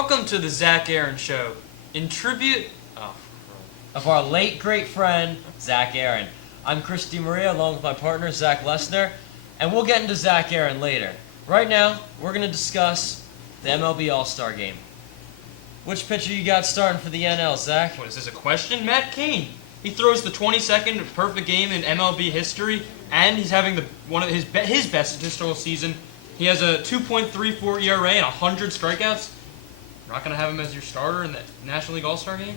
Welcome to the Zach Aaron Show. In tribute of our late great friend, Zach Aaron. I'm Christy Maria along with my partner, Zach Lesner, and we'll get into Zach Aaron later. Right now, we're going to discuss the MLB AllStar Game. Which pitcher you got starting for the NL, Zach? What is this, a question? Matt Cain. He throws the 22nd perfect game in MLB history, and he's having one of his best statistical season. He has a 2.34 ERA and 100 strikeouts. You're not going to have him as your starter in the National League All-Star Game?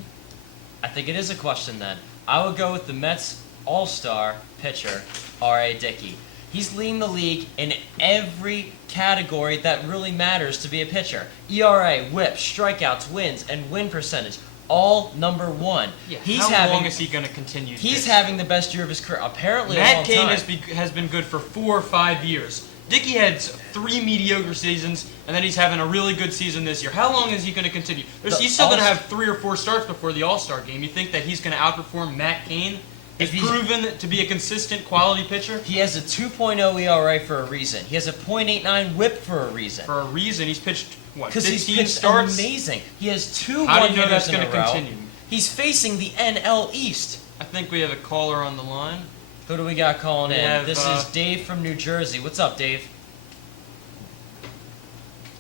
I think it is a question then. I would go with the Mets All-Star pitcher, R.A. Dickey. He's leading the league in every category that really matters to be a pitcher. ERA, whip, strikeouts, wins, and win percentage. All number one. Yeah, how long is he going to continue He's having the best year of his career, apparently Matt Cain has been good for 4 or 5 years. Dickey had 3 mediocre seasons, and then he's having a really good season this year. How long is he going to continue? He's still going to have 3 or 4 starts before the All-Star Game. You think that he's going to outperform Matt Cain? He's proven to be a consistent quality pitcher? He has a 2.0 ERA for a reason. He has a .89 whip for a reason. For a reason? He's pitched, what, 15 he's pitched starts? Amazing. He has 2 How do you know one-hitters that's in a going to row. continue? He's facing the NL East. I think we have a caller on the line. Who do we got calling in? This is Dave from New Jersey. What's up, Dave?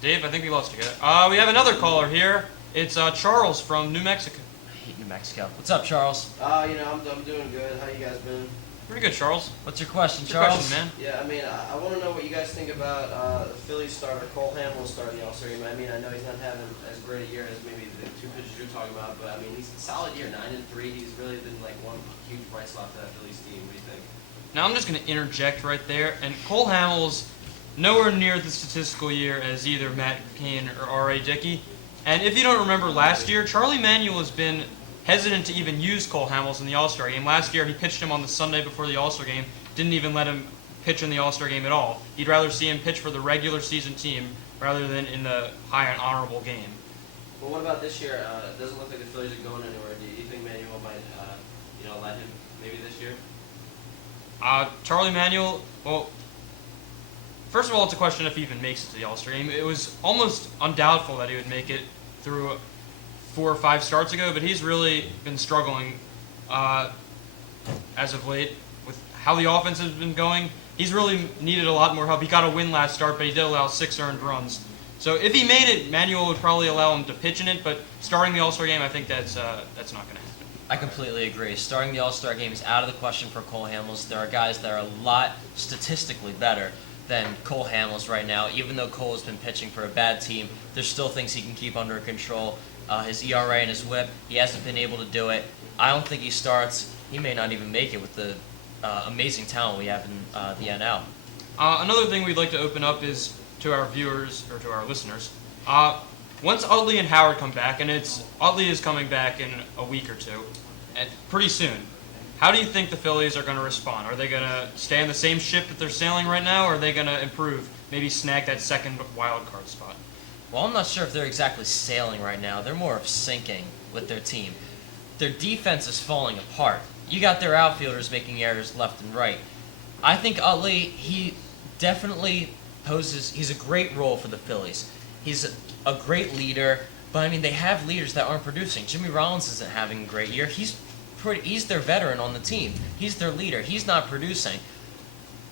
Dave, I think we lost you guys. We have another caller here. It's Charles from New Mexico. I hate New Mexico. What's up, Charles? I'm doing good. How you guys been? Pretty good, Charles. What's your question, What's your Charles? question, man? Yeah, I mean, I want to know what you guys think about the Phillies starter, Cole Hamels starting the All-Star Game. I mean, I know he's not having as great a year as maybe the 2 pitchers you're talking about, but I mean, he's a solid year, 9-3. He's really been like one huge bright spot for that Phillies team. What do you think? Now, I'm just going to interject right there. And Cole Hamels, nowhere near the statistical year as either Matt Cain or R.A. Dickey. And if you don't remember last year, Charlie Manuel has been hesitant to even use Cole Hamels in the All-Star Game. Last year, he pitched him on the Sunday before the All-Star Game, didn't even let him pitch in the All-Star Game at all. He'd rather see him pitch for the regular season team rather than in the high and honorable game. Well, what about this year? It doesn't look like the Phillies are going anywhere. Do you think Manuel might, let him maybe this year? Charlie Manuel, well, first of all, it's a question if he even makes it to the All-Star Game. It was almost undoubtful that he would make it through 4 or 5 starts ago, but he's really been struggling as of late with how the offense has been going. He's really needed a lot more help. He got a win last start, but he did allow 6 earned runs. So if he made it, Manuel would probably allow him to pitch in it, but starting the All-Star Game, I think that's not going to happen. I completely agree. Starting the All-Star Game is out of the question for Cole Hamels. There are guys that are a lot statistically better than Cole Hamels right now. Even though Cole has been pitching for a bad team, there's still things he can keep under control. His ERA and his whip, he hasn't been able to do it. I don't think he starts. He may not even make it with the amazing talent we have in the NL. Another thing we'd like to open up is to our viewers, or to our listeners. Once Utley and Howard come back, and Utley is coming back in a week or 2, and pretty soon, how do you think the Phillies are going to respond? Are they going to stay on the same ship that they're sailing right now, or are they going to improve, maybe snag that second wild card spot? Well, I'm not sure if they're exactly sailing right now. They're more of sinking with their team. Their defense is falling apart. You got their outfielders making errors left and right. I think Utley, he definitely he's a great role for the Phillies. He's a great leader, but I mean, they have leaders that aren't producing. Jimmy Rollins isn't having a great year. He's their veteran on the team. He's their leader. He's not producing.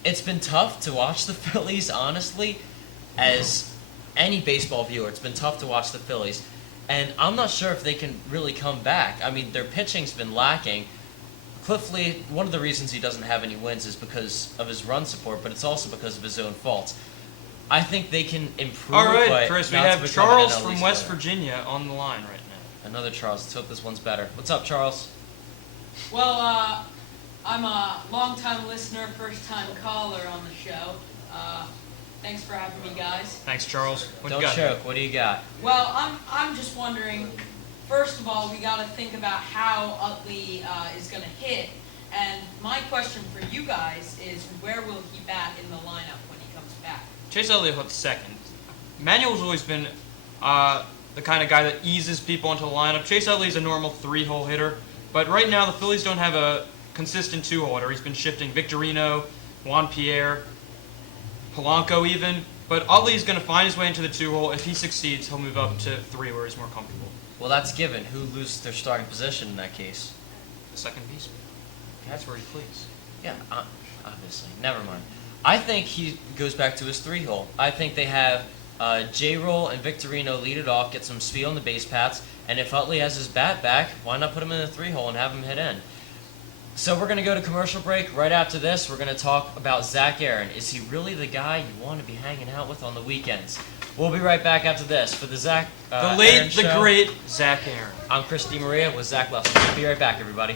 It's been tough to watch the Phillies, honestly, as any baseball viewer. It's been tough to watch the Phillies, and I'm not sure if they can really come back. I mean, their pitching's been lacking. Cliff Lee, one of the reasons he doesn't have any wins is because of his run support, but it's also because of his own faults. I think they can improve. All right, but Chris, we not to have become Charles an NL from East West player. Virginia on the line right now. Another Charles. Let's hope this one's better. What's up, Charles? Well, I'm a long-time listener, first-time caller on the show. Thanks for having me, guys. Thanks, Charles. What Don't you got? choke. What do you got? Well, I'm just wondering. First of all, we got to think about how Utley is going to hit, and my question for you guys is, where will he bat in the lineup when he comes back? Chase Elliott hit second. Manuel's always been the kind of guy that eases people into the lineup. Chase Utley's a normal 3-hole hitter, but right now the Phillies don't have a consistent 2-hole hitter. He's been shifting Victorino, Juan Pierre, Polanco even. But Utley's going to find his way into the 2-hole. If he succeeds, he'll move up to 3 where he's more comfortable. Well, that's given. Who loses their starting position in that case? The second baseman. That's where he plays. Yeah, obviously. Never mind. I think he goes back to his 3-hole. I think they have J-Roll and Victorino lead it off, get some speed on the base paths, and if Utley has his bat back, why not put him in the 3-hole and have him hit in? So we're going to go to commercial break. Right after this, we're going to talk about Zach Aaron. Is he really the guy you want to be hanging out with on the weekends? We'll be right back after this for the The late, Aaron the Show. great Zach Aaron. I'm Chris DiMaria with Zach Lester. Be right back, everybody.